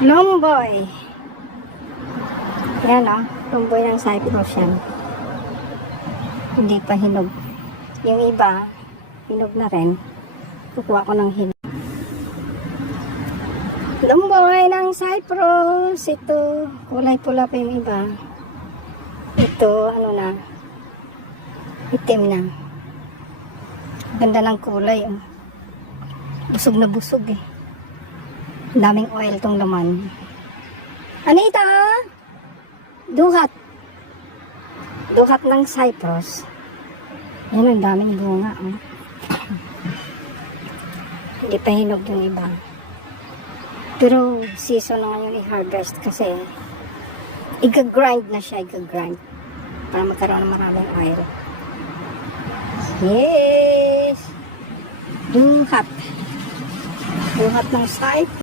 Longboy. Yan o. Longboy ng Cyprus yan. Hindi pa hinog. Yung iba, hinog na rin. Kukuha ko ng hinog. Longboy ng Cyprus. Ito, kulay pula pa yung iba. Ito, ano na, itim na. Ganda ng kulay. Oh. Busog na busog eh. Daming oil tong laman. Anita! Duhat. Duhat ng Cyprus. Yan ang daming bunga. Oh. Hindi pa hinog yung iba. Pero season na ngayon i-harvest kasi iga-grind na siya, iga-grind. Para magkaroon ng maraming oil. Yes! Duhat. Duhat ng Cyprus.